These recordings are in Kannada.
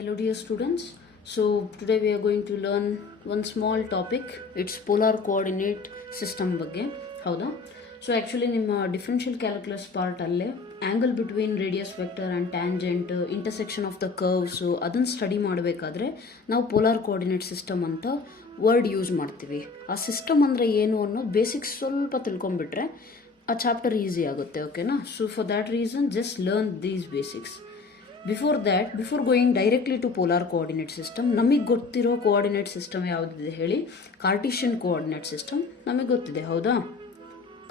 Hello dear students. So today we are going to learn one small topic. It's polar coordinate system ಬಗ್ಗೆ ಹೌದಾ. ಸೊ ಆ್ಯಕ್ಚುಲಿ ನಿಮ್ಮ ಡಿಫ್ರೆನ್ಷಿಯಲ್ ಕ್ಯಾಲ್ಕುಲಸ್ ಪಾರ್ಟಲ್ಲೇ angle between radius vector and tangent intersection of the curves ಅದನ್ನು ಸ್ಟಡಿ ಮಾಡಬೇಕಾದ್ರೆ ನಾವು ಪೋಲಾರ್ ಕೋಆರ್ಡಿನೇಟ್ ಸಿಸ್ಟಮ್ ಅಂತ ವರ್ಡ್ ಯೂಸ್ ಮಾಡ್ತೀವಿ. ಆ ಸಿಸ್ಟಮ್ ಅಂದರೆ ಏನು ಅನ್ನೋ ಬೇಸಿಕ್ಸ್ ಸ್ವಲ್ಪ ತಿಳ್ಕೊಂಡ್ಬಿಟ್ರೆ ಆ ಚಾಪ್ಟರ್ ಈಸಿ ಆಗುತ್ತೆ, ಓಕೆನಾ. So for that reason just learn these basics. Before going directly to polar coordinate system, ನಮಗೆ ಗೊತ್ತಿರೋ ಕೋಆರ್ಡಿನೇಟ್ ಸಿಸ್ಟಮ್ ಯಾವುದಿದೆ ಹೇಳಿ? ಕಾರ್ಟಿಷಿಯನ್ ಕೋಆರ್ಡಿನೇಟ್ ಸಿಸ್ಟಮ್ ನಮಗೆ ಗೊತ್ತಿದೆ, ಹೌದಾ?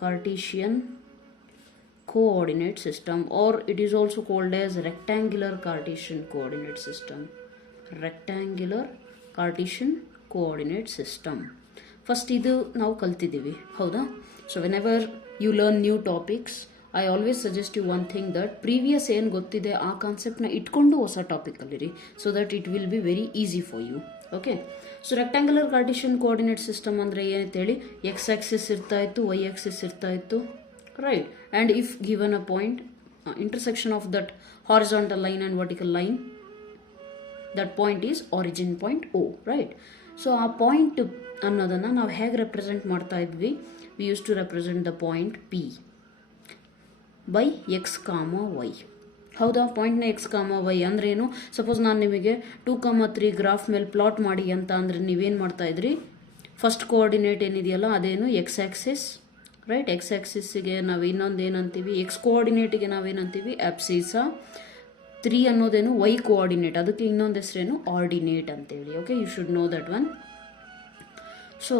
Cartesian coordinate system, or it is also called as rectangular Cartesian coordinate system. Rectangular Cartesian coordinate system. First ಇದು ನಾವು ಕಲ್ತಿದ್ದೀವಿ, ಹೌದಾ? So whenever you learn new topics, I always suggest you one thing that previous ಏನು ಗೊತ್ತಿದೆ ಆ ಕಾನ್ಸೆಪ್ಟ್ನ ಇಟ್ಕೊಂಡು ಹೊಸ ಟಾಪಿಕ್ ಕಲಿರಿ, so that it will be very easy for you. Okay, so rectangular Cartesian coordinate system ಅಂದರೆ ಏನಂತೇಳಿ, ಎಕ್ಸ್ ಆಕ್ಸಿಸ್ ಇರ್ತಾ ಇತ್ತು, ವೈ ಆಕ್ಸಿಸ್ ಇರ್ತಾ ಇತ್ತು, right? And if given a point, intersection of that horizontal line and vertical line, that point is origin point O, right? So ಆ ಪಾಯಿಂಟ್ ಅನ್ನೋದನ್ನು ನಾವು ಹೇಗೆ ರೆಪ್ರೆಸೆಂಟ್ ಮಾಡ್ತಾ ಇದ್ವಿ? We use to represent the point P by x comma y, ಹೌದಾ? ಪಾಯಿಂಟ್ನ ಎಕ್ಸ್ ಕಾಮ ವೈ ಅಂದ್ರೇನು? ಸಪೋಸ್ ನಾನು ನಿಮಗೆ 2,3 ಗ್ರಾಫ್ ಮೇಲೆ ಪ್ಲಾಟ್ ಮಾಡಿ ಅಂತ ಅಂದರೆ ನೀವೇನು ಮಾಡ್ತಾ ಇದ್ರಿ? ಫಸ್ಟ್ ಕೋಆರ್ಡಿನೇಟ್ ಏನಿದೆಯಲ್ಲ ಅದೇನು ಎಕ್ಸ್ ಆಕ್ಸಿಸ್, ರೈಟ್? ಎಕ್ಸ್ ಆಕ್ಸಿಸ್ಗೆ ನಾವು ಇನ್ನೊಂದು ಏನಂತೀವಿ? ಎಕ್ಸ್ ಕೋಆರ್ಡಿನೇಟ್ಗೆ ನಾವೇನಂತೀವಿ? ಆಬ್ಸಿಸಾ. 3 ಅನ್ನೋದೇನು? ವೈ ಕೋಆರ್ಡಿನೇಟ್, ಅದಕ್ಕೆ ಇನ್ನೊಂದು ಹೆಸರೇನು? ಆರ್ಡಿನೇಟ್ ಅಂತೇಳಿ. Okay, you should know that one. So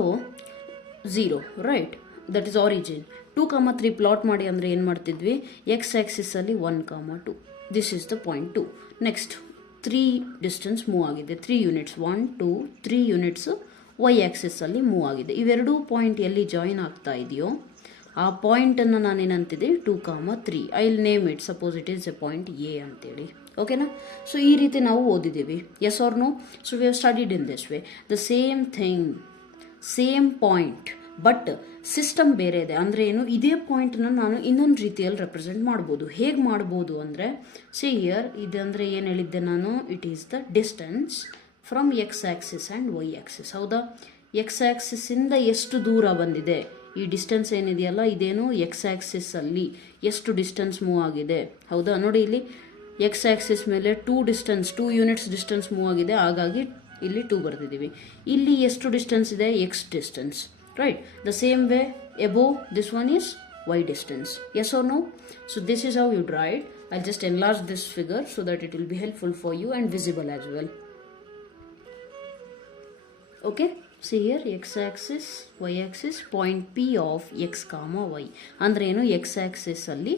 0, right? That is origin. 2,3 plot ಮಾಡಿ ಅಂದರೆ ಏನು ಮಾಡ್ತಿದ್ವಿ? ಎಕ್ಸ್ ಆಕ್ಸಿಸಲ್ಲಿ 1,2, this is the point 2. Next 3 distance move ಆಗಿದೆ, 3 ಯೂನಿಟ್ಸ್, 1 2 3 ಯೂನಿಟ್ಸು ವೈ ಆಕ್ಸಿಸಲ್ಲಿ ಮೂವ್ ಆಗಿದೆ. ಇವೆರಡೂ ಪಾಯಿಂಟ್ ಎಲ್ಲಿ ಜಾಯಿನ್ ಆಗ್ತಾ ಇದೆಯೋ ಆ ಪಾಯಿಂಟನ್ನು ನಾನೇನಂತಿದೆ? 2,3. I will name it, suppose it is a point A ಅಂತೇಳಿ, ಓಕೆನಾ? ಸೊ ಈ ರೀತಿ ನಾವು ಓದಿದ್ದೀವಿ, yes or no? So we have studied in this way the same thing, same point, but system ಬೇರೆ ಇದೆ. ಅಂದರೆ ಏನು? ಇದೇ ಪಾಯಿಂಟನ್ನು ನಾನು ಇನ್ನೊಂದು ರೀತಿಯಲ್ಲಿ ರೆಪ್ರೆಸೆಂಟ್ ಮಾಡ್ಬೋದು. ಹೇಗೆ ಮಾಡ್ಬೋದು ಅಂದರೆ, ಸಿ ಹಿಯರ್, ಇದಂದರೆ ಏನು ಹೇಳಿದ್ದೆ ನಾನು? It is the distance from x axis and y axis, ಹೌದಾ? ಎಕ್ಸ್ ಆಕ್ಸಿಸ್ಸಿಂದ ಎಷ್ಟು ದೂರ ಬಂದಿದೆ ಈ ಡಿಸ್ಟೆನ್ಸ್ ಏನಿದೆಯಲ್ಲ, ಇದೇನು ಎಕ್ಸ್ ಆಕ್ಸಿಸ್ಸಲ್ಲಿ ಎಷ್ಟು ಡಿಸ್ಟೆನ್ಸ್ ಮೂವ್ ಆಗಿದೆ, ಹೌದಾ? ನೋಡಿ ಇಲ್ಲಿ ಎಕ್ಸ್ ಆಕ್ಸಿಸ್ ಮೇಲೆ 2 ಯೂನಿಟ್ಸ್ ಡಿಸ್ಟೆನ್ಸ್ ಮೂವ್ ಆಗಿದೆ, ಹಾಗಾಗಿ ಇಲ್ಲಿ 2 ಬರೆದಿದ್ದೀವಿ. ಇಲ್ಲಿ ಎಷ್ಟು ಡಿಸ್ಟೆನ್ಸ್ ಇದೆ? X distance, right? The same way above this one is y distance, yes or no? So this is how you draw it. I just enlarge this figure so that it will be helpful for you and visible as well. Okay, see here x axis, y axis, point P of x comma y ಅಂದ್ರೆ ಏನು? x axis ಅಲ್ಲಿ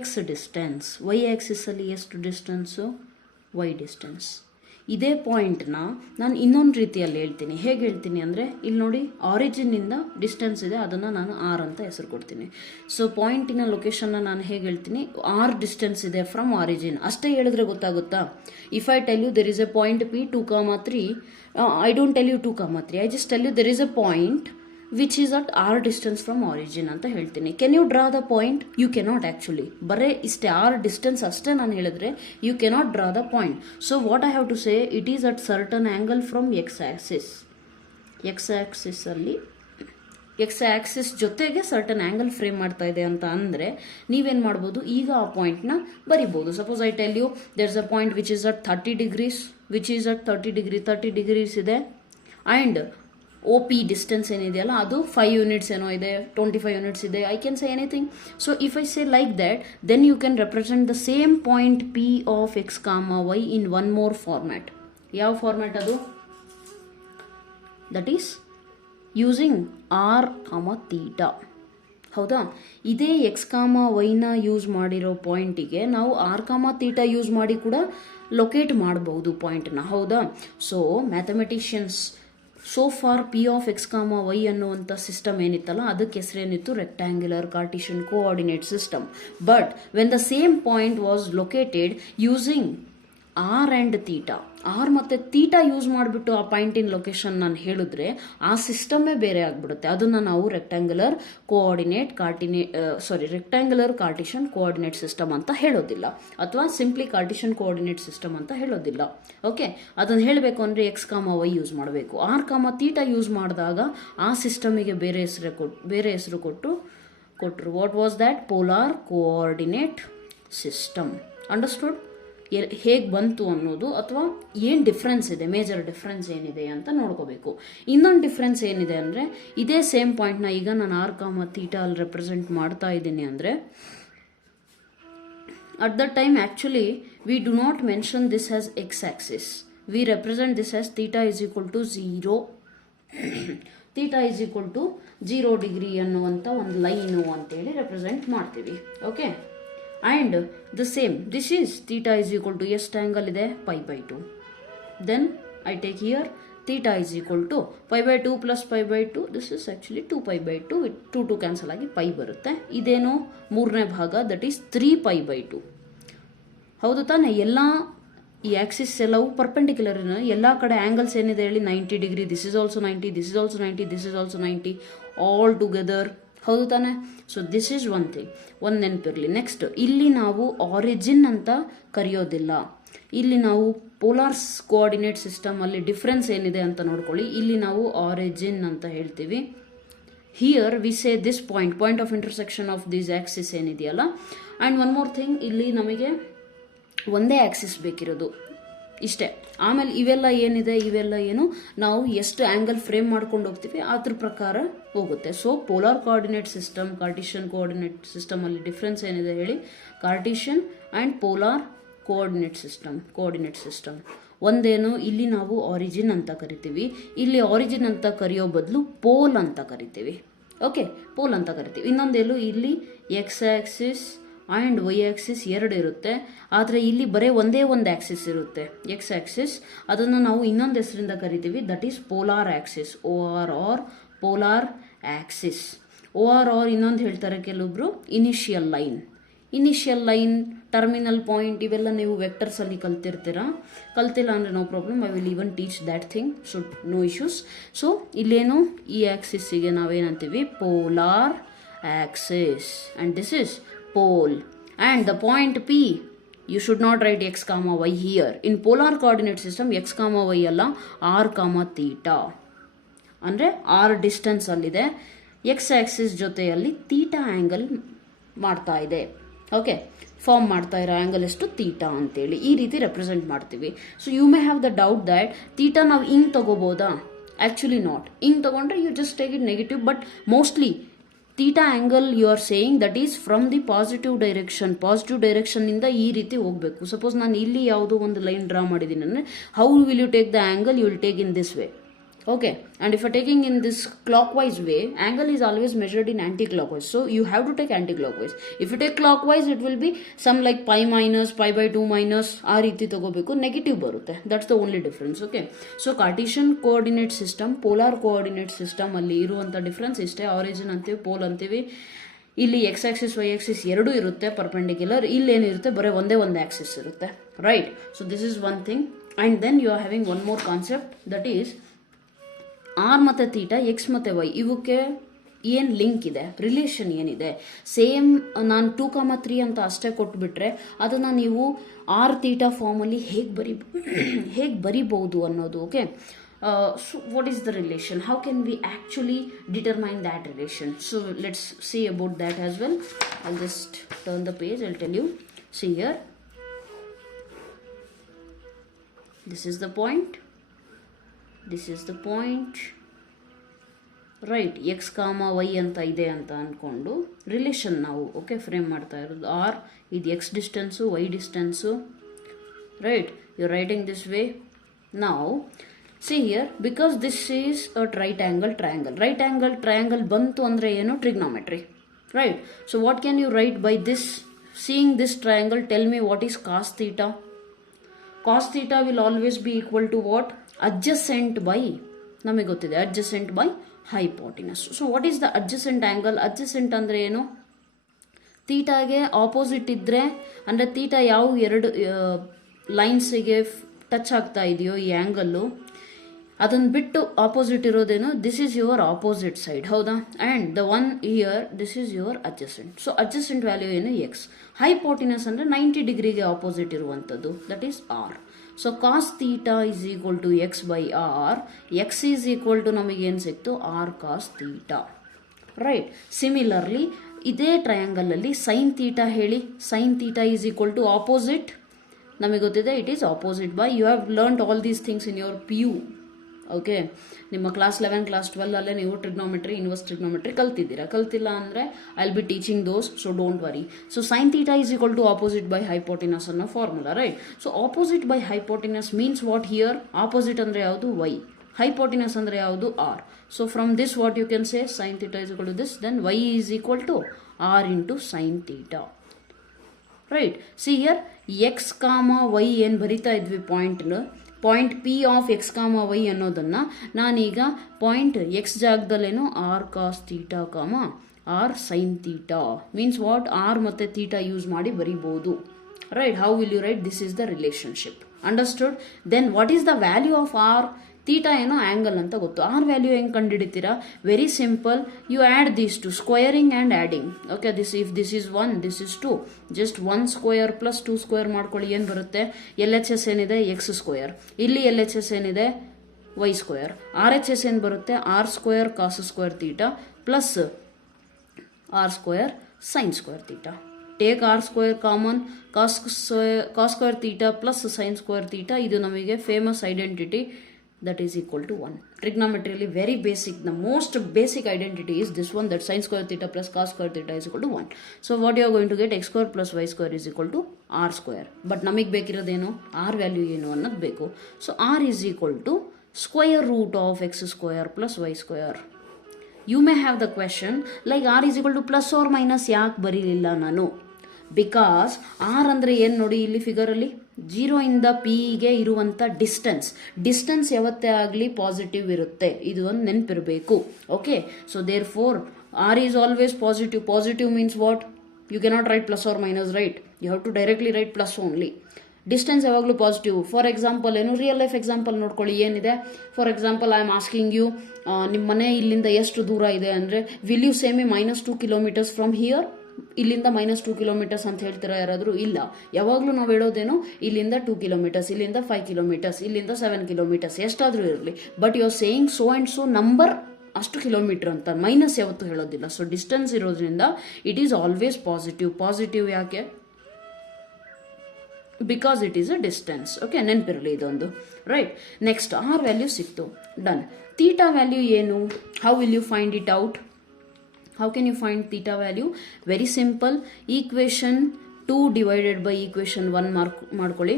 x ಡಿಸ್ಟೆನ್ಸ್, y axis ಅಲ್ಲಿ ಎಷ್ಟು ಡಿಸ್ಟೆನ್ಸು? y distance. ಇದೇ ಪಾಯಿಂಟ್ನ ನಾನು ಇನ್ನೊಂದು ರೀತಿಯಲ್ಲಿ ಹೇಳ್ತೀನಿ. ಹೇಗೆ ಹೇಳ್ತೀನಿ ಅಂದರೆ, ಇಲ್ಲಿ ನೋಡಿ, ಆರಿಜಿನ್ನಿಂದ ಡಿಸ್ಟೆನ್ಸ್ ಇದೆ, ಅದನ್ನು ನಾನು ಆರ್ ಅಂತ ಹೆಸರು ಕೊಡ್ತೀನಿ. ಸೊ ಪಾಯಿಂಟಿನ ಲೊಕೇಶನ್ನ ನಾನು ಹೇಗೆ ಹೇಳ್ತೀನಿ? ಆರ್ ಡಿಸ್ಟೆನ್ಸ್ ಇದೆ ಫ್ರಮ್ ಆರಿಜಿನ್, ಅಷ್ಟೇ ಹೇಳಿದ್ರೆ ಗೊತ್ತಾಗುತ್ತಾ? If I tell you there is a point P 2,3, I don't tell you 2,3, I just tell you there is a point which is at r distance from origin ಅಂತ ಹೇಳ್ತೀನಿ. Can you draw the point? You cannot actually. ಬರೇ ಇಷ್ಟೇ r ಡಿಸ್ಟೆನ್ಸ್ ಅಷ್ಟೇ ನಾನು ಹೇಳಿದ್ರೆ you cannot draw the point. So what I have to say, it is at certain angle from x axis. x axis ಅಲ್ಲಿ ಎಕ್ಸ್ ಆಕ್ಸಿಸ್ ಜೊತೆಗೆ ಸರ್ಟನ್ ಆ್ಯಂಗಲ್ ಫ್ರೇಮ್ ಮಾಡ್ತಾ ಇದೆ ಅಂತ ಅಂದರೆ ನೀವೇನು ಮಾಡ್ಬೋದು? ಈಗ ಆ ಪಾಯಿಂಟ್ನ ಬರಿಬೋದು. Suppose I tell you there is a point which is at 30 degrees, which is at 30 degrees ಇದೆ, ಆ್ಯಂಡ್ ಒ ಪಿ ಡಿಸ್ಟೆನ್ಸ್ ಏನಿದೆಯಲ್ಲ ಅದು 5 ಯೂನಿಟ್ಸ್ ಏನೋ ಇದೆ, 25 ಯೂನಿಟ್ಸ್ ಇದೆ. I can say anything. So if I say like that, then you can represent the same point P of x comma y in one more format. ಯಾವ ಫಾರ್ಮ್ಯಾಟ್ ಅದು? ದಟ್ ಈಸ್ ಯೂಸಿಂಗ್ ಆರ್ ಕಾಮ ತೀಟಾ, ಹೌದಾ? ಇದೇ ಎಕ್ಸ್ ಕಾಮ ವೈನ ಯೂಸ್ ಮಾಡಿರೋ ಪಾಯಿಂಟಿಗೆ ನಾವು ಆರ್ ಕಾಮ ತೀಟಾ ಯೂಸ್ ಮಾಡಿ ಕೂಡ ಲೊಕೇಟ್ ಮಾಡ್ಬೋದು ಪಾಯಿಂಟ್ನ, ಹೌದಾ? So mathematicians so far P of x comma y ಅನ್ನುವಂಥ ಸಿಸ್ಟಮ್ ಏನಿತ್ತಲ್ಲ ಅದಕ್ಕೆ ಹೆಸರೇನಿತ್ತು? Rectangular Cartesian coordinate system. But when the same point was located using r and theta, r ಮತ್ತು ತೀಟಾ ಯೂಸ್ ಮಾಡಿಬಿಟ್ಟು ಆ ಪಾಯಿಂಟಿನ ಲೊಕೇಶನ್ ನಾನು ಹೇಳಿದ್ರೆ ಆ ಸಿಸ್ಟಮೇ ಬೇರೆ ಆಗಿಬಿಡುತ್ತೆ. ಅದನ್ನು ನಾವು ರೆಕ್ಟ್ಯಾಂಗ್ಯುಲರ್ ಕಾರ್ಟಿಷನ್ ಕೋಆರ್ಡಿನೇಟ್ ಸಿಸ್ಟಮ್ ಅಂತ ಹೇಳೋದಿಲ್ಲ, ಅಥವಾ ಸಿಂಪ್ಲಿ ಕಾರ್ಟಿಷನ್ ಕೋಆರ್ಡಿನೇಟ್ ಸಿಸ್ಟಮ್ ಅಂತ ಹೇಳೋದಿಲ್ಲ. ಓಕೆ, ಅದನ್ನು ಹೇಳಬೇಕು ಅಂದರೆ ಎಕ್ಸ್ ಕಾಮ ವೈ ಯೂಸ್ ಮಾಡಬೇಕು. ಆರ್ ಕಾಮ ತೀಟಾ ಯೂಸ್ ಮಾಡಿದಾಗ ಆ ಸಿಸ್ಟಮಿಗೆ ಬೇರೆ ಹೆಸರು ಕೊಟ್ಟರು. What was that? Polar coordinate system. Understood? ಹೇಗೆ ಬಂತು ಅನ್ನೋದು, ಅಥವಾ ಏನು ಡಿಫ್ರೆನ್ಸ್ ಇದೆ, ಮೇಜರ್ ಡಿಫ್ರೆನ್ಸ್ ಏನಿದೆ ಅಂತ ನೋಡ್ಕೋಬೇಕು. ಇನ್ನೊಂದು ಡಿಫ್ರೆನ್ಸ್ ಏನಿದೆ ಅಂದರೆ, ಇದೇ ಸೇಮ್ ಪಾಯಿಂಟ್ನ ಈಗ ನಾನು ಆರ್ ಕಾಮ ತೀಟಾ ಅಲ್ಲಿ ರೆಪ್ರೆಸೆಂಟ್ ಮಾಡ್ತಾ ಇದ್ದೀನಿ ಅಂದರೆ, at the time actually we do not mention this as x axis. We represent this as theta is equal to 0, theta is equal to 0 degree ಅನ್ನುವಂಥ ಒಂದು ಲೈನು ಅಂತೇಳಿ ರೆಪ್ರೆಸೆಂಟ್ ಮಾಡ್ತೀವಿ. Okay, and the same, this is theta is equal to ಎಷ್ಟು angle ಇದೆ? pi by 2. Then I take here theta is equal to pi by 2 plus pi by 2. This is actually 2 pi by 2 with 2 cancel ಆಗಿ pi ಬರುತ್ತೆ. ಇದೇನು ಮೂರನೇ ಭಾಗ, that is 3 pi by 2. ಹೌದು ತಾನೆ? ಎಲ್ಲ ಈ ಆಕ್ಸಿಸ್ ಎಲ್ಲವೂ ಪರ್ಪೆಂಡಿಕ್ಯುಲರ್, ಎಲ್ಲ ಕಡೆ ಆ್ಯಂಗಲ್ಸ್ ಏನಿದೆ ಹೇಳಿ? 90 degree, this is also 90, this is also 90, this is also 90, all together. ಹೌದು ತಾನೆ? So this is one thing, ಒಂದು ನೆನಪಿರಲಿ. ನೆಕ್ಸ್ಟ್, ಇಲ್ಲಿ ನಾವು ಆರಿಜಿನ್ ಅಂತ ಕರೆಯೋದಿಲ್ಲ. ಇಲ್ಲಿ ನಾವು ಪೋಲಾರ್ ಕೋಆರ್ಡಿನೇಟ್ ಸಿಸ್ಟಮ್ ಅಲ್ಲಿ ಡಿಫ್ರೆನ್ಸ್ ಏನಿದೆ ಅಂತ ನೋಡ್ಕೊಳ್ಳಿ. ಇಲ್ಲಿ ನಾವು ಆರಿಜಿನ್ ಅಂತ ಹೇಳ್ತೀವಿ. Here we say this point of intersection of this Axis ಏನಿದೆಯಲ್ಲ. ಆ್ಯಂಡ್ ಒನ್ ಮೋರ್ ಥಿಂಗ್, ಇಲ್ಲಿ ನಮಗೆ ಒಂದೇ ಆಕ್ಸಿಸ್ ಬೇಕಿರೋದು, ಇಷ್ಟೇ. ಆಮೇಲೆ ಇವೆಲ್ಲ ಏನಿದೆ, ಇವೆಲ್ಲ ಏನು ನಾವು ಎಷ್ಟು ಆ್ಯಂಗಲ್ ಫ್ರೇಮ್ ಮಾಡ್ಕೊಂಡು ಹೋಗ್ತೀವಿ ಅದ್ರ ಪ್ರಕಾರ ಹೋಗುತ್ತೆ. So polar coordinate system, Cartesian coordinate system ಅಲ್ಲಿ ಡಿಫ್ರೆನ್ಸ್ ಏನಿದೆ ಹೇಳಿ? Cartesian and polar coordinate system ಒಂದೇನು, ಇಲ್ಲಿ ನಾವು ಆರಿಜಿನ್ ಅಂತ ಕರಿತೀವಿ, ಇಲ್ಲಿ ಆರಿಜಿನ್ ಅಂತ ಕರೆಯೋ ಬದಲು ಪೋಲ್ ಅಂತ ಕರಿತೀವಿ. ಓಕೆ, ಪೋಲ್ ಅಂತ ಕರಿತೀವಿ. ಇನ್ನೊಂದೇನು, ಇಲ್ಲಿ x axis and y axis ಎರಡು ಇರುತ್ತೆ, ಆದರೆ ಇಲ್ಲಿ ಬರೀ ಒಂದೇ ಒಂದು ಆಕ್ಸಿಸ್ ಇರುತ್ತೆ, ಎಕ್ಸ್ ಆಕ್ಸಿಸ್. ಅದನ್ನು ನಾವು ಇನ್ನೊಂದು ಹೆಸರಿಂದ ಕರಿತೀವಿ, that is polar axis, or polar axis. Or ಇನ್ನೊಂದು ಹೇಳ್ತಾರೆ ಕೆಲವೊಬ್ರು, ಇನಿಷಿಯಲ್ ಲೈನ್, ಟರ್ಮಿನಲ್ ಪಾಯಿಂಟ್, ಇವೆಲ್ಲ ನೀವು ವೆಕ್ಟರ್ಸಲ್ಲಿ ಕಲ್ತಿಲ್ಲ ಅಂದರೆ no problem, I will even teach that thing, so no issues. So ಇಲ್ಲೇನು, ಈ ಆಕ್ಸಿಸ್ಸಿಗೆ ನಾವೇನಂತೀವಿ? Polar axis, and this is pole, and the point P, you should not write x comma y here. In polar coordinate system x comma y ಅಲ್ಲ, r comma theta ಅಂದರೆ r ಡಿಸ್ಟೆನ್ಸ್ ಅಲ್ಲಿದೆ, x ಆಕ್ಸಿಸ್ ಜೊತೆಯಲ್ಲಿ ಥೀಟಾ ಆ್ಯಂಗಲ್ ಮಾಡ್ತಾ ಇದೆ. ಓಕೆ, ಫಾರ್ಮ್ ಮಾಡ್ತಾ ಇರೋ ಆ್ಯಂಗಲ್ ಎಷ್ಟು? ಥೀಟಾ ಅಂತೇಳಿ ಈ ರೀತಿ ರೆಪ್ರೆಸೆಂಟ್ ಮಾಡ್ತೀವಿ. So you may have the doubt that theta ನಾವು ಹಿಂಗೆ ತಗೋಬೋದಾ? Actually not. ಹಿಂಗೆ ತಗೊಂಡ್ರೆ you just take it negative, but mostly theta angle you are saying that is from the positive ಡೈರೆಕ್ಷನ್ನಿಂದ ಈ ರೀತಿ ಹೋಗಬೇಕು. ಸಪೋಸ್ ನಾನು ಇಲ್ಲಿ ಯಾವುದೋ ಒಂದು ಲೈನ್ ಡ್ರಾ ಮಾಡಿದ್ದೀನಿ ಅಂದರೆ, how will you take the angle? You will take in this way. Okay, and if you're taking in this clockwise way, angle is always measured in anti-clockwise, so you have to take anti-clockwise. If you take clockwise, it will be some like pi minus, pi by 2 minus, ಆ ರೀತಿ ತಗೋಬೇಕು, ನೆಗೆಟಿವ್ ಬರುತ್ತೆ. That's the only difference. Okay, so Cartesian coordinate system, polar coordinate system ಅಲ್ಲಿ ಇರುವಂಥ ಡಿಫ್ರೆನ್ಸ್ ಇಷ್ಟೇ. ಆರಿಜಿನ್ ಅಂತೀವಿ, ಪೋಲ್ ಅಂತೀವಿ. ಇಲ್ಲಿ ಎಕ್ಸ್ ಆಕ್ಸಿಸ್ ವೈ ಆಕ್ಸಿಸ್ ಎರಡೂ ಇರುತ್ತೆ ಪರ್ಪೆಂಡಿಕ್ಯುಲರ್, ಇಲ್ಲೇನಿರುತ್ತೆ ಬರೀ ಒಂದೇ ಒಂದು ಆಕ್ಸಿಸ್ ಇರುತ್ತೆ, right? So this is one thing. And then you are having one more concept, that is r ಮತ್ತು ಥೀಟಾ, ಎಕ್ಸ್ ಮತ್ತು ವೈ, ಇವಕ್ಕೆ ಏನು ಲಿಂಕ್ ಇದೆ, ರಿಲೇಷನ್ ಏನಿದೆ? ಸೇಮ್ ನಾನು 2,3 ಅಂತ ಅಷ್ಟೇ ಕೊಟ್ಬಿಟ್ರೆ ಅದನ್ನು ನೀವು ಆರ್ ಥೀಟಾ ಫಾರ್ಮಲ್ಲಿ ಹೇಗೆ ಬರಿಬೋದು ಅನ್ನೋದು. Okay, so what is the relation? How can we actually determine that relation? So let's see about that as well. I'll just turn the page, I'll tell you. See here, this is the point, right? X comma Y ಅಂತ ಇದೆ ಅಂತ ಅಂದ್ಕೊಂಡು ರಿಲೇಷನ್ ನಾವು ಓಕೆ ಫ್ರೇಮ್ ಮಾಡ್ತಾ ಇರೋದು. ಆರ್ ಇದು x distance, y distance, right? You writing this way. ನಾವು see here, because this is a right angle triangle ಬಂತು ಅಂದರೆ ಏನು? Trigonometry, right? So what can you write by this? Seeing this triangle, tell me what is cos theta? Cos theta will always be equal to what? Adjacent by, ನಮಗೆ ಗೊತ್ತಿದೆ, adjacent by hypotenuse. So what is the adjacent angle? Adjacent ಅಂದರೆ ಏನು? ಥೀಟಾಗೆ ಆಪೋಸಿಟ್ ಇದ್ದರೆ, ಅಂದರೆ ಥೀಟಾ ಯಾವ ಎರಡು ಲೈನ್ಸಿಗೆ ಟಚ್ ಆಗ್ತಾ ಇದೆಯೋ ಈ ಆ್ಯಂಗಲ್ಲು, ಅದನ್ನು ಬಿಟ್ಟು ಆಪೋಸಿಟ್ ಇರೋದೇನು, this is your opposite side, ಹೌದಾ? And the one here this is your adjacent. So adjacent value ಏನು, ಎಕ್ಸ್. ಹೈಪೋಟಿನಸ್ ಅಂದರೆ 90 ಡಿಗ್ರಿಗೆ ಆಪೋಸಿಟ್ ಇರುವಂಥದ್ದು, that is r. So cos theta is equal to x by r. X is equal to ನಮಗೇನು ಸಿಕ್ತು, r cos theta, right. Similarly ಇದೇ ಟ್ರಯಾಂಗಲಲ್ಲಿ ಸೈನ್ ತೀಟಾ ಹೇಳಿ. Sine theta is equal to opposite, ನಮಗೆ ಗೊತ್ತಿದೆ it is opposite by, you have learned all these things in your PU. Okay, ನಿಮ್ಮ ಕ್ಲಾಸ್ 11 ಕ್ಲಾಸ್ 12 ಅಲ್ಲೇ ನೀವು ಟ್ರಿಗ್ನೋಮೆಟ್ರಿ, ಇನ್ವರ್ಸ್ ಟ್ರಿಗ್ನೋಮೆಟ್ರಿ ಕಲ್ತಿದ್ದೀರಾ. ಕಲ್ತಿಲ್ಲ ಅಂದರೆ I will be teaching those, so don't worry. So sine theta is equal to opposite by hypotenuse ಅನ್ನೋ formula, right. So opposite by hypotenuse means what here, opposite ಅಂದರೆ ಯಾವುದು, ವೈ. ಹೈಪೋಟಿನಸ್ ಅಂದರೆ ಯಾವುದು, r. So from this what you can say sine theta is equal to this, then y is equal to r into sine theta, right. See here x comma y ಏನು ಬರಿತಾ ಇದ್ವಿ point P of x comma y ಅನ್ನೋದನ್ನು ನಾನೀಗ ಪಾಯಿಂಟ್ ಎಕ್ಸ್ ಜಾಗದಲ್ಲೇನು r cos theta comma r sine theta means what, r ಮತ್ತು ತೀಟಾ ಯೂಸ್ ಮಾಡಿ ಬರಿಬೋದು, right. How will you write, this is the relationship, understood. Then what is the value of r, theta ಏನೋ ಆ್ಯಂಗಲ್ ಅಂತ ಗೊತ್ತು. ಆರ್ ವ್ಯಾಲ್ಯೂ ಹೆಂಗೆ ಕಂಡುಹಿಡಿತೀರಾ, very simple, you add these two, squaring and adding. Okay, if this is 1, this is 2, just 1 square plus 2 square ಮಾಡ್ಕೊಳ್ಳಿ, ಏನು ಬರುತ್ತೆ, LHS ಏನಿದೆ ಎಕ್ಸ್ ಸ್ಕ್ವಯರ್, ಇಲ್ಲಿ LHS ಏನಿದೆ ವೈ ಸ್ಕ್ವಯರ್, RHS ಏನು ಬರುತ್ತೆ r square cos square theta plus r square sine square theta. Take r square common, cos square theta plus sine square theta, ಇದು ನಮಗೆ famous identity, that is equal to 1. Trigonometrically very basic, the most basic identity is this one, that sin square theta plus cos square theta is equal to 1. So what you are going to get, x square plus y square is equal to r square. But namig bekirodeno r value enu annadu beku. So r is equal to square root of x square plus y square. You may have the question like r is equal to plus or minus ಯಾಕೆ ಬರೀಲಿಲ್ಲ ನಾನು, ಬಿಕಾಸ್ ಆರ್ ಅಂದರೆ ಏನು ನೋಡಿ, ಇಲ್ಲಿ ಫಿಗರಲ್ಲಿ 0 ಇಂದ ಪಿಗೆ ಇರುವಂಥ ಡಿಸ್ಟೆನ್ಸ್ ಯಾವತ್ತೇ ಆಗಲಿ ಪಾಸಿಟಿವ್ ಇರುತ್ತೆ, ಇದು ಒಂದು ನೆನಪಿರಬೇಕು. Okay, so therefore r is always positive means what, you cannot write plus or minus, right, you have to directly write plus only. Distance ಯಾವಾಗಲೂ ಪಾಸಿಟಿವ್. ಫಾರ್ ಎಕ್ಸಾಂಪಲ್ ಏನು, ರಿಯಲ್ ಲೈಫ್ ಎಕ್ಸಾಂಪಲ್ ನೋಡ್ಕೊಳ್ಳಿ, ಏನಿದೆ, for example I am asking you, ನಿಮ್ಮ ಮನೆ ಇಲ್ಲಿಂದ ಎಷ್ಟು ದೂರ ಇದೆ ಅಂದರೆ, will you say me -2 kilometers from here, ಇಲ್ಲಿಂದ -2 kilometers ಅಂತ ಹೇಳ್ತೀರಾ ಯಾರಾದರೂ, ಇಲ್ಲ. ಯಾವಾಗಲೂ ನಾವು ಹೇಳೋದೇನು, ಇಲ್ಲಿಂದ 2 kilometers, ಇಲ್ಲಿಂದ 5 kilometers, ಇಲ್ಲಿಂದ 7 kilometers, ಎಷ್ಟಾದರೂ ಇರಲಿ, but you are saying so and so number ಅಷ್ಟು ಕಿಲೋಮೀಟರ್ ಅಂತ, ಮೈನಸ್ ಯಾವತ್ತೂ ಹೇಳೋದಿಲ್ಲ. ಸೊ ಡಿಸ್ಟೆನ್ಸ್ ಇರೋದ್ರಿಂದ ಇಟ್ ಈಸ್ ಆಲ್ವೇಸ್ ಪಾಸಿಟಿವ್. ಯಾಕೆ, because it is a distance. Okay, ನೆನಪಿರಲಿ ಇದೊಂದು, ರೈಟ್. ನೆಕ್ಸ್ಟ್ ಆರ್ ವ್ಯಾಲ್ಯೂ ಸಿಕ್ತು, ಡನ್. ತೀಟಾ ವ್ಯಾಲ್ಯೂ ಏನು, how will you find it out? How can you find theta value? Very simple. Equation 2 divided by equation 1 ಮಾಡ್ಕೊಳ್ಳಿ.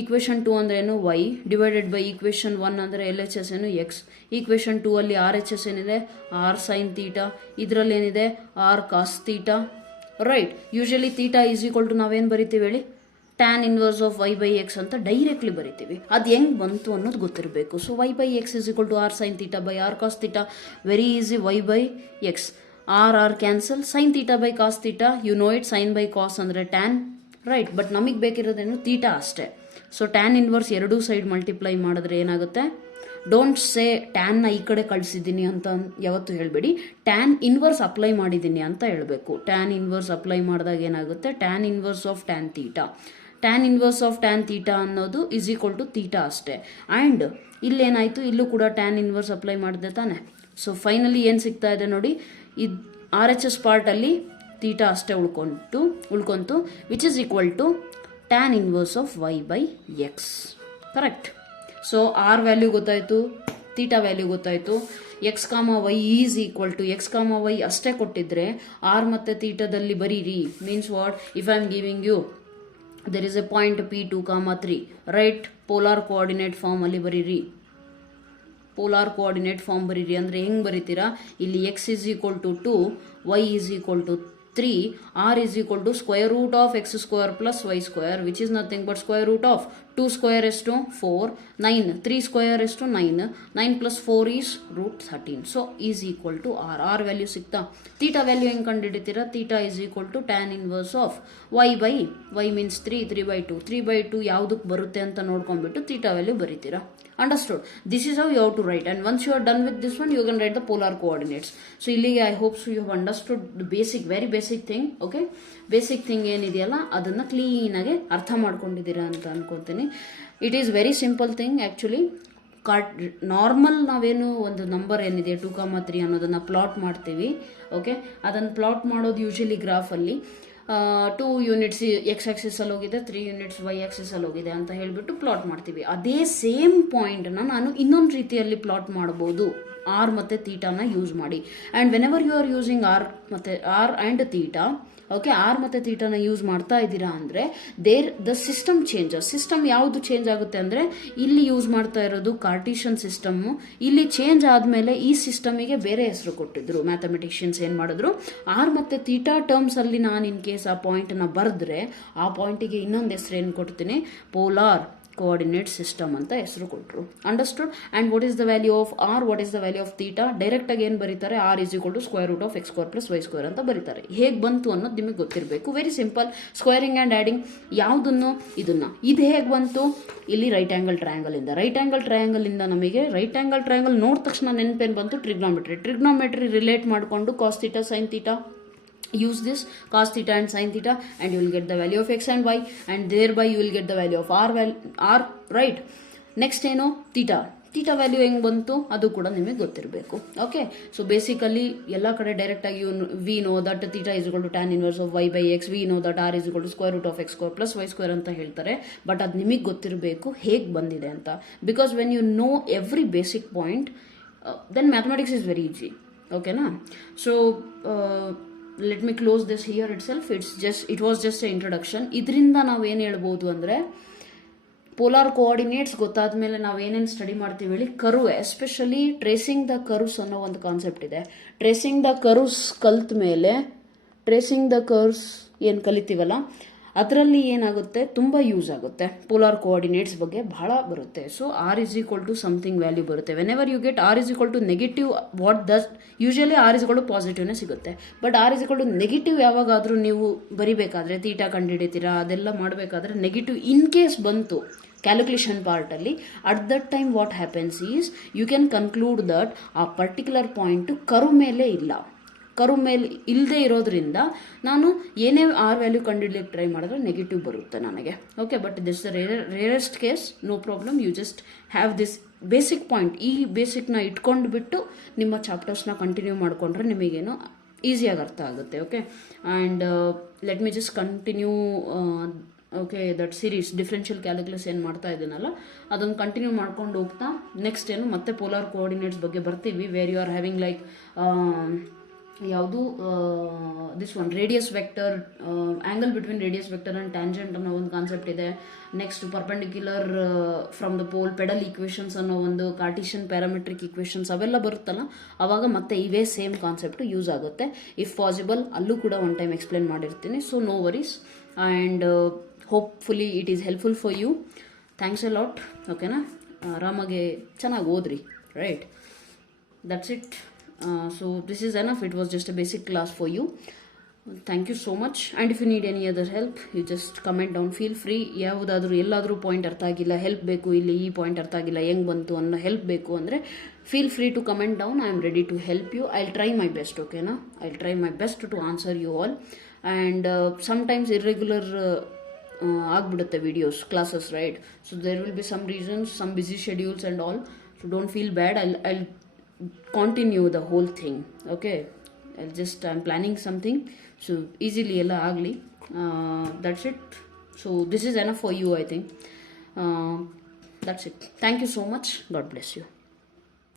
Equation 2 ಅಂದ್ರೆ ಏನು, y divided by equation 1 ಅಂದರೆ LHS ಏನು, x. Equation 2 ಅಲ್ಲಿ RHS ಏನಿದೆ, r sin theta, ಇದರಲ್ಲಿ ಏನಿದೆ r cos theta, right. Usually theta is equal to ನಾವೇನು ಬರಿತೀವಿ ಹೇಳಿ, tan inverse of y by x ಅಂತ ಡೈರೆಕ್ಟ್ಲಿ ಬರಿತೀವಿ. ಅದು ಹೆಂಗೆ ಬಂತು ಅನ್ನೋದು ಗೊತ್ತಿರಬೇಕು. So y by x is equal to r sin theta by r cos theta, very easy. y by x, r cancel, sine theta by cos theta, you know it, sine by cos ಅಂದರೆ ಟ್ಯಾನ್, ರೈಟ್. ಬಟ್ ನಮಗೆ ಬೇಕಿರೋದೇನು, ತೀಟಾ ಅಷ್ಟೇ. ಸೊ ಟ್ಯಾನ್ ಇನ್ವರ್ಸ್ ಎರಡೂ ಸೈಡ್ ಮಲ್ಟಿಪ್ಲೈ ಮಾಡಿದ್ರೆ ಏನಾಗುತ್ತೆ, ಡೋಂಟ್ ಸೇ ಟ್ಯಾನ್ನ ಈ ಕಡೆ ಕಳಿಸಿದ್ದೀನಿ ಅಂತ ಯಾವತ್ತು ಹೇಳಬೇಡಿ, ಟ್ಯಾನ್ ಇನ್ವರ್ಸ್ ಅಪ್ಲೈ ಮಾಡಿದ್ದೀನಿ ಅಂತ ಹೇಳಬೇಕು. ಟ್ಯಾನ್ ಇನ್ವರ್ಸ್ ಅಪ್ಲೈ ಮಾಡಿದಾಗ ಏನಾಗುತ್ತೆ, tan inverse of tan theta. Tan inverse of tan theta ಅನ್ನೋದು ಇಸ್ ಈಕ್ವಲ್ ಟು ತೀಟಾ ಅಷ್ಟೇ. ಆ್ಯಂಡ್ ಇಲ್ಲೇನಾಯಿತು, ಇಲ್ಲೂ ಕೂಡ ಟ್ಯಾನ್ ಇನ್ವರ್ಸ್ ಅಪ್ಲೈ ಮಾಡಿದೆ ತಾನೆ. ಸೊ ಫೈನಲಿ ಏನು ಸಿಗ್ತಾ ಇದೆ ನೋಡಿ, ಇದು RHS ಪಾರ್ಟಲ್ಲಿ ತೀಟಾ ಅಷ್ಟೇ ಉಳ್ಕೊಂತು, which is equal to tan inverse of y by x, correct. So r value ಗೊತ್ತಾಯಿತು, ತೀಟಾ ವ್ಯಾಲ್ಯೂ ಗೊತ್ತಾಯಿತು. X comma y is equal to, x comma y ಅಷ್ಟೇ ಕೊಟ್ಟಿದ್ರೆ ಆರ್ ಮತ್ತು ತೀಟಾದಲ್ಲಿ ಬರೀರಿ, means what, if I am giving you there is a point P2, 3, right, polar coordinate ಫಾರ್ಮಲ್ಲಿ ಬರೀರಿ. ಪೋಲಾರ್ ಕೋಆರ್ಡಿನೇಟ್ ಫಾರ್ಮ್ ಬರೀರಿ ಅಂದರೆ ಹೆಂಗೆ ಬರೀತೀರಾ, ಇಲ್ಲಿ x is equal to 2, y is equal to 3, r is equal to square root of x square plus y square, which is nothing but square root of 2 square ಎಷ್ಟು 4, 9, 3 square ಎಷ್ಟು 9, 9 plus 4 is root 13. So is equal to r. r value ಸಿಗ್ತಾ? ಥೀಟಾ ವ್ಯಾಲ್ಯೂ ಹೆಂಗೆ ಕಂಡುಹಿಡಿತೀರಾ? Theta is equal to tan inverse of y by y means 3, 3/2. 3/2 ಯಾವುದಕ್ಕೆ ಬರುತ್ತೆ ಅಂತ ನೋಡ್ಕೊಂಡ್ಬಿಟ್ಟು ಥೀಟಾ ವ್ಯಾಲ್ಯೂ ಬರೀತೀರಾ. Understood? This is how you have to write, and once you are done with this one, you can write the polar coordinates. So ಇಲ್ಲಿಗೆ I hope so you have understood the basic, very basic thing. Okay, basic thing ಏನಿದೆಯಲ್ಲ ಅದನ್ನ ಕ್ಲೀನಾಗಿ ಅರ್ಥ ಮಾಡ್ಕೊಂಡಿದ್ದೀರಾ ಅಂತ ಅನ್ಕೋತೀನಿ. It is very simple thing actually. Normal ನಾವೇನು ಒಂದು ನಂಬರ್ ಏನಿದೆ 2,3 ಅನ್ನೋದನ್ನು ಪ್ಲಾಟ್ ಮಾಡ್ತೀವಿ. ಓಕೆ, ಅದನ್ನು ಪ್ಲಾಟ್ ಮಾಡೋದು ಯೂಶಲಿ ಗ್ರಾಫಲ್ಲಿ 2 ಯೂನಿಟ್ಸ್ ಎಕ್ಸ್ ಆಕ್ಸಿಸಲ್ಲಿ ಹೋಗಿದೆ, 3 ಯೂನಿಟ್ಸ್ ವೈ ಆಕ್ಸಿಸಲ್ಲಿ ಹೋಗಿದೆ ಅಂತ ಹೇಳಿಬಿಟ್ಟು ಪ್ಲಾಟ್ ಮಾಡ್ತೀವಿ. ಅದೇ ಸೇಮ್ ಪಾಯಿಂಟನ್ನು ನಾನು ಇನ್ನೊಂದು ರೀತಿಯಲ್ಲಿ ಪ್ಲಾಟ್ ಮಾಡ್ಬೋದು, ಆರ್ ಮತ್ತು ತೀಟಾನ ಯೂಸ್ ಮಾಡಿ. And whenever you are using r and theta, okay, r ಮತ್ತು ತೀಟಾನ ಯೂಸ್ ಮಾಡ್ತಾ ಇದ್ದೀರಾ ಅಂದರೆ ದ ಸಿಸ್ಟಮ್ ಚೇಂಜಸ್. ಸಿಸ್ಟಮ್ ಯಾವುದು ಚೇಂಜ್ ಆಗುತ್ತೆ ಅಂದರೆ ಇಲ್ಲಿ ಯೂಸ್ ಮಾಡ್ತಾ ಇರೋದು ಕಾರ್ಟಿಷನ್ ಸಿಸ್ಟಮ್ಮು. ಇಲ್ಲಿ ಚೇಂಜ್ ಆದಮೇಲೆ ಈ ಸಿಸ್ಟಮಿಗೆ ಬೇರೆ ಹೆಸರು ಕೊಟ್ಟಿದ್ರು ಮ್ಯಾಥಮೆಟಿಷಿಯನ್ಸ್. ಏನು ಮಾಡಿದ್ರು, ಆರ್ ಮತ್ತು ತೀಟಾ ಟರ್ಮ್ಸಲ್ಲಿ ನಾನು ಇನ್ ಕೇಸ್ ಆ ಪಾಯಿಂಟನ್ನು ಬರೆದ್ರೆ ಆ ಪಾಯಿಂಟಿಗೆ ಇನ್ನೊಂದು ಹೆಸರು ಏನು ಕೊಡ್ತೀನಿ, ಪೋಲಾರ್ ಕೋಆರ್ಡಿನೇಟ್ ಸಿಸ್ಟಮ್ ಅಂತ ಹೆಸರು ಕೊಟ್ಟರು. Understood? And what is the value of r, what is the value of theta? ಡೈರೆಕ್ಟಾಗಿ ಏನು ಬರೀತಾರೆ, r is equal to square root of x square plus y square ಅಂತ ಬರೀತಾರೆ. ಹೇಗೆ ಬಂತು ಅನ್ನೋದು ನಿಮಗೆ ಗೊತ್ತಿರಬೇಕು. Very simple, squaring and adding. ಯಾವುದನ್ನು ಇದನ್ನು, ಇದು ಹೇಗೆ ಬಂತು, ಇಲ್ಲಿ ರೈಟ್ ಆ್ಯಂಗಲ್ ಟ್ರಯಾಂಗಲಿಂದ. ರೈಟ್ ಆ್ಯಂಗಲ್ ಟ್ರಯಾಂಗಲಿಂದ ನಮಗೆ ರೈಟ್ ಆ್ಯಂಗಲ್ ಟ್ರಯಾಂಗಲ್ ನೋಡಿದ ತಕ್ಷಣ ನೆನಪೇನು ಬಂತು, ಟ್ರಿಗ್ನೋಮೆಟ್ರಿ ರಿಲೇಟ್ ಮಾಡಿಕೊಂಡು cos theta sine theta, use this cos theta and sin theta and you will get the value of x and y, and thereby you will get the value of r, right? Next ಏನು, ಥೀಟಾ ವ್ಯಾಲ್ಯೂ ಹೆಂಗೆ ಬಂತು ಅದು ಕೂಡ ನಿಮಗೆ ಗೊತ್ತಿರಬೇಕು. ಓಕೆ, ಸೊ ಬೇಸಿಕಲಿ ಎಲ್ಲ ಕಡೆ ಡೈರೆಕ್ಟಾಗಿ we know that theta is equal to tan inverse of y by x, we know that r is equal to square root of x square plus y square ಅಂತ ಹೇಳ್ತಾರೆ. ಬಟ್ ಅದು ನಿಮಗೆ ಗೊತ್ತಿರಬೇಕು ಹೇಗೆ ಬಂದಿದೆ ಅಂತ. Because when you know every basic point then mathematics is very easy. ಓಕೆನಾ? So let me close this here itself. It was just a introduction. ಇದರಿಂದ ನಾವು ಏನು ಹೇಳ್ಬೋದು ಅಂದರೆ, ಪೋಲಾರ್ ಕೋಆರ್ಡಿನೇಟ್ಸ್ ಗೊತ್ತಾದ ಮೇಲೆ ನಾವು ಏನೇನು ಸ್ಟಡಿ ಮಾಡ್ತೀವಿ ಹೇಳಿ, curve, especially tracing the curves ಅನ್ನೋ ಒಂದು ಕಾನ್ಸೆಪ್ಟ್ ಇದೆ. ಟ್ರೇಸಿಂಗ್ ದ ಕರ್ವ್ಸ್ ಕಲ್ತ ಮೇಲೆ, ಟ್ರೇಸಿಂಗ್ ದ ಕರ್ವ್ಸ್ ಏನು ಕಲಿತೀವಲ್ಲ ಅದರಲ್ಲಿ ಏನಾಗುತ್ತೆ, ತುಂಬ ಯೂಸ್ ಆಗುತ್ತೆ. ಪೋಲಾರ್ ಕೋಆರ್ಡಿನೇಟ್ಸ್ ಬಗ್ಗೆ ಬಹಳ ಬರುತ್ತೆ. So r is equal to something value ಬರುತ್ತೆ. Whenever you get r is equal to negative, what does usually r is equal to ಪಾಸಿಟಿವ್ನೇ ಸಿಗುತ್ತೆ. But r is equal to negative ಯಾವಾಗಾದರೂ ನೀವು ಬರಿಬೇಕಾದ್ರೆ, ತೀಟಾ ಕಂಡುಹಿಡಿತೀರಾ ಅದೆಲ್ಲ ಮಾಡಬೇಕಾದ್ರೆ ನೆಗೆಟಿವ್ ಇನ್ ಕೇಸ್ ಬಂತು ಕ್ಯಾಲ್ಕುಲೇಷನ್ ಪಾರ್ಟಲ್ಲಿ, at that time what happens is you can conclude that ಆ ಪರ್ಟಿಕ್ಯುಲರ್ ಪಾಯಿಂಟು ಕರ್ವ್ ಮೇಲೆ ಇಲ್ಲ. ಕರ್ವ್ ಮೇಲೆ ಇಲ್ಲದೆ ಇರೋದ್ರಿಂದ ನಾನು ಏನೇ ಆರ್ ವ್ಯಾಲ್ಯೂ ಕಂಡುಹಿಡಿಯಕ್ಕೆ ಟ್ರೈ ಮಾಡಿದ್ರೆ ನೆಗೆಟಿವ್ ಬರುತ್ತೆ ನನಗೆ. Okay, but this the rarest case, no problem. You just have this basic point. ಈ ಬೇಸಿಕ್ನ ಇಟ್ಕೊಂಡು ಬಿಟ್ಟು ನಿಮ್ಮ ಚಾಪ್ಟರ್ಸ್ನ ಕಂಟಿನ್ಯೂ ಮಾಡಿಕೊಂಡ್ರೆ ನಿಮಗೇನು ಈಸಿಯಾಗಿ ಅರ್ಥ ಆಗುತ್ತೆ. Okay, and let me just continue. Okay, that series differential calculus ಏನು ಮಾಡ್ತಾ ಇದ್ದೀನಲ್ಲ ಅದನ್ನು ಕಂಟಿನ್ಯೂ ಮಾಡ್ಕೊಂಡು ಹೋಗ್ತಾ ನೆಕ್ಸ್ಟ್ ಏನು ಮತ್ತೆ ಪೋಲಾರ್ ಕೋಆರ್ಡಿನೇಟ್ಸ್ ಬಗ್ಗೆ ಬರ್ತೀವಿ. Where you are having like ಯಾವುದು this one radius vector, angle between radius vector and tangent ಅನ್ನೋ ಒಂದು ಕಾನ್ಸೆಪ್ಟ್ ಇದೆ. Next perpendicular from the pole, pedal equations ಅನ್ನೋ ಒಂದು ಕಾರ್ಟಿಷನ್ ಪ್ಯಾರಾಮೆಟ್ರಿಕ್ ಈಕ್ವೇಷನ್ಸ್ ಅವೆಲ್ಲ ಬರುತ್ತಲ್ಲ, ಆವಾಗ ಮತ್ತೆ ಇವೇ ಸೇಮ್ ಕಾನ್ಸೆಪ್ಟು ಯೂಸ್ ಆಗುತ್ತೆ. ಇಫ್ ಪಾಸಿಬಲ್ ಅಲ್ಲೂ ಕೂಡ ಒನ್ ಟೈಮ್ ಎಕ್ಸ್ಪ್ಲೇನ್ ಮಾಡಿರ್ತೀನಿ. So no worries, and hopefully it is helpful for you. Thanks a lot. ಓಕೆನಾ? ಆರಾಮಾಗಿ ಚೆನ್ನಾಗಿ ಓದ್ರಿ. Right, that's it. So this is enough. It was just a basic class for you. Thank you so much. And if you need any other help, you just comment down. Feel free. ಯಾವುದಾದ್ರೂ ಎಲ್ಲಾದರೂ ಪಾಯಿಂಟ್ ಅರ್ಥ ಆಗಿಲ್ಲ, ಹೆಲ್ಪ್ ಬೇಕು, ಇಲ್ಲಿ ಈ ಪಾಯಿಂಟ್ ಅರ್ಥ ಆಗಿಲ್ಲ, ಹೆಂಗೆ ಬಂತು ಅನ್ನೋ ಹೆಲ್ಪ್ ಬೇಕು ಅಂದರೆ feel free to comment down. I am ready to help you. I will try my best. ಓಕೆನಾ? I will try my best to answer you all. And sometimes irregular ಆಗಿಬಿಡುತ್ತೆ videos, classes, right? So there will be some reasons, some busy schedules and all. So don't feel bad. I'll continue the whole thing. Okay, I'm planning something, so easily ella agli. That's it. So this is enough for you, I think. That's it. Thank you so much. God bless you.